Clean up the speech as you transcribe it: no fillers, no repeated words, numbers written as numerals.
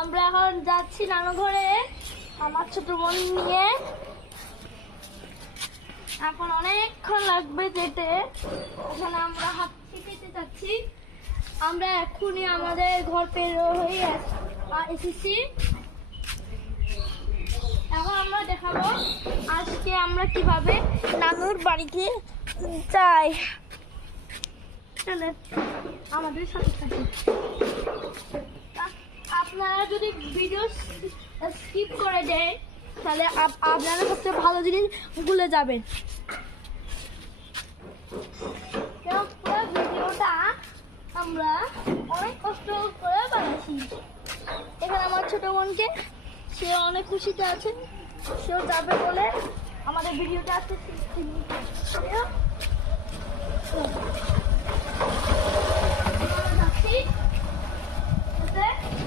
আমরা এখন যাচ্ছি নানু ঘরে আমার ছোট বোন নিয়ে। এখন অনেকক্ষণ লাগবে যেতে, ওখানে আমরা হাঁটতে পেতে যাচ্ছি। আমরা এখনই আমাদের ঘর পের হয়ে এসেছি। এখন আমরা দেখাবো আজকে আমরা কিভাবে নানুর বাড়িতে যাই। চলে আমাদের সাথে থাকি। আপনারা যদি ভিডিও স্কিপ করে দেন তাহলে আপনারা সবচেয়ে ভালো জিনিস ভুলে যাবেন। পুরো ভিডিওটা আমরা অনেক কষ্ট করে বানাচ্ছি। এখানে আমার ছোট বোনকে, সে অনেক খুশিতে আছে, সেও যাবে বলে আমাদের ভিডিওটা আসতে